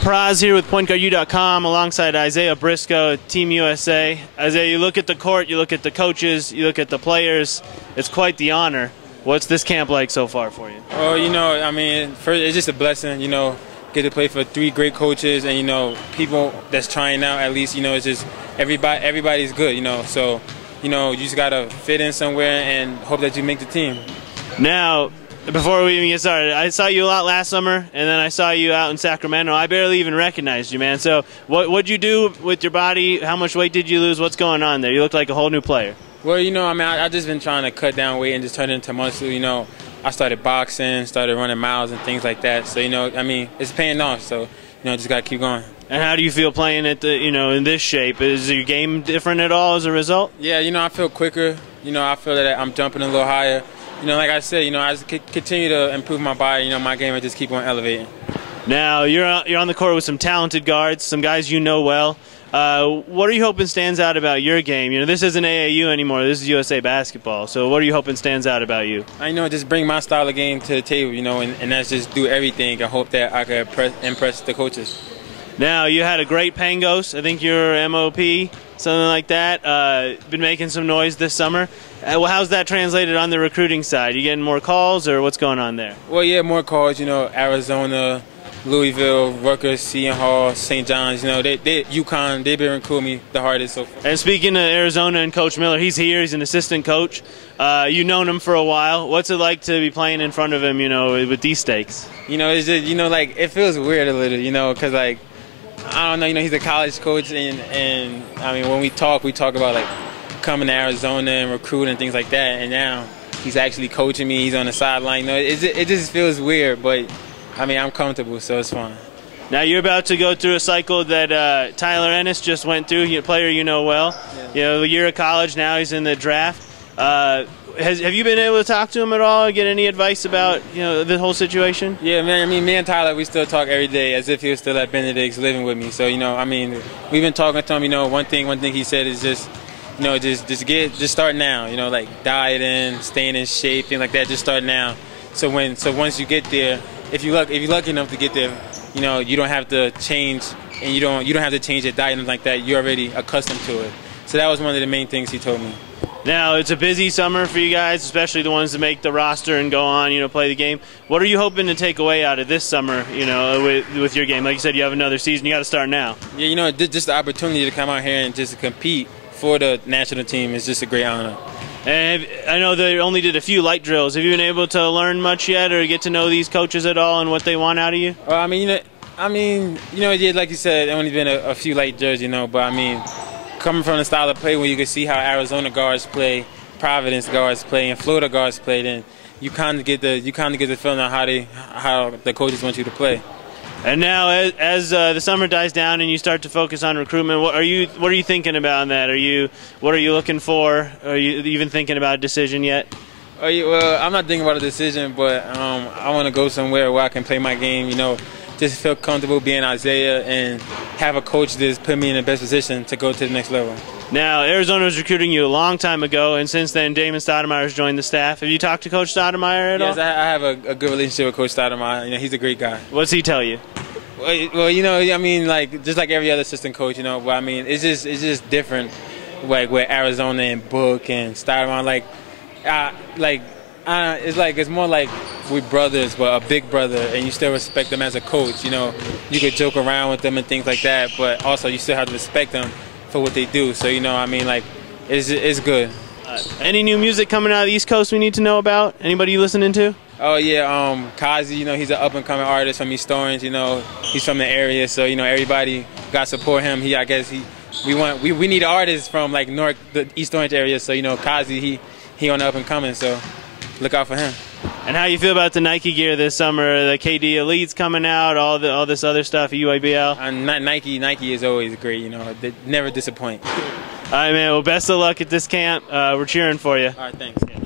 Praz here with PointGuardU.com alongside Isaiah Briscoe, Team USA. Isaiah, you look at the court, you look at the coaches, you look at the players. It's quite the honor. What's this camp like so far for you? Well, I mean, first, it's just a blessing, get to play for 3 great coaches and, people that's trying out at least, it's just everybody's good, So, you just got to fit in somewhere and hope that you make the team. Now, before we even get started, I saw you a lot last summer, and then I saw you out in Sacramento. I barely even recognized you, man. So what'd you do with your body? How much weight did you lose? What's going on there? You look like a whole new player. Well, I've just been trying to cut down weight and just turn it into muscle. I started boxing, started running miles and things like that. So, it's paying off. So, just got to keep going. And how do you feel playing at the, in this shape? Is your game different at all as a result? Yeah, I feel quicker. I feel that I'm jumping a little higher. Like I said, I just continue to improve my body. My game will just keep on elevating. Now, you're on the court with some talented guards, some guys you know well. What are you hoping stands out about your game? This isn't AAU anymore. This is USA basketball. So what are you hoping stands out about you? Just bring my style of game to the table, and that's just do everything. I hope that I can impress the coaches. Now, you had a great Pangos. I think you're MOP, something like that. Been making some noise this summer. Well, how's that translated on the recruiting side? You getting more calls, or what's going on there? Well, yeah, more calls. Arizona, Louisville, Rutgers, Seton Hall, St. John's. UConn, they've been recruiting me the hardest so far. And speaking of Arizona and Coach Miller, he's here. He's an assistant coach. You've known him for a while. What's it like to be playing in front of him, with these stakes? It's just, it feels weird a little, because, I don't know, he's a college coach, and I mean, when we talk about, coming to Arizona and recruiting and things like that, and now he's actually coaching me, he's on the sideline. It just feels weird, but, I'm comfortable, so it's fine. Now, you're about to go through a cycle that Tyler Ennis just went through, a player you know well. Yeah. A year of college, now he's in the draft. Have you been able to talk to him at all, get any advice about, the whole situation? Yeah, man, me and Tyler, we still talk every day as if he was still at Benedict's living with me. So, we've been talking to him, one thing he said is just, just start now, dieting, staying in shape, things like that, just start now. So once you get there, if you're lucky enough to get there, you don't have to change, and you don't have to change your diet and like that. You're already accustomed to it. So that was one of the main things he told me. Now, it's a busy summer for you guys, especially the ones that make the roster and go on, play the game. What are you hoping to take away out of this summer, with your game? Like you said, you have another season. You got to start now. Yeah, just the opportunity to come out here and just compete for the national team is just a great honor. And I know they only did a few light drills. Have you been able to learn much yet, or get to know these coaches at all and what they want out of you? Well, yeah, like you said, it only been a few light drills, but coming from the style of play where you can see how Arizona guards play, Providence guards play, and Florida guards play, then you kind of get the feeling of how the coaches want you to play. And now, as the summer dies down and you start to focus on recruitment, what are you thinking about in that? What are you looking for? Are you even thinking about a decision yet? Well, I'm not thinking about a decision, but I want to go somewhere where I can play my game. Just feel comfortable being Isaiah and have a coach that's put me in the best position to go to the next level. Now, Arizona was recruiting you a long time ago, and since then, Damon Stoudemire has joined the staff. Have you talked to Coach Stoudemire at all? Yes, I have a good relationship with Coach Stoudemire. He's a great guy. What's he tell you? Well, just like every other assistant coach, but it's just different, with Arizona and Book and Stoudemire, it's more like we're brothers, but a big brother, and you still respect them as a coach. You could joke around with them and things like that, but also you still have to respect them for what they do. So it's good. Any new music coming out of the East Coast we need to know about? Anybody you listening to? Oh yeah, Kazi. He's an up and coming artist from East Orange. He's from the area, so everybody got to support him. We need artists from the East Orange area. So Kazi, he on the up and coming. So look out for him. And how you feel about the Nike gear this summer? The KD Elites coming out, all this other stuff, UABL? Nike is always great, they never disappoint. All right, man. Well, best of luck at this camp. We're cheering for you. All right, thanks. Yeah.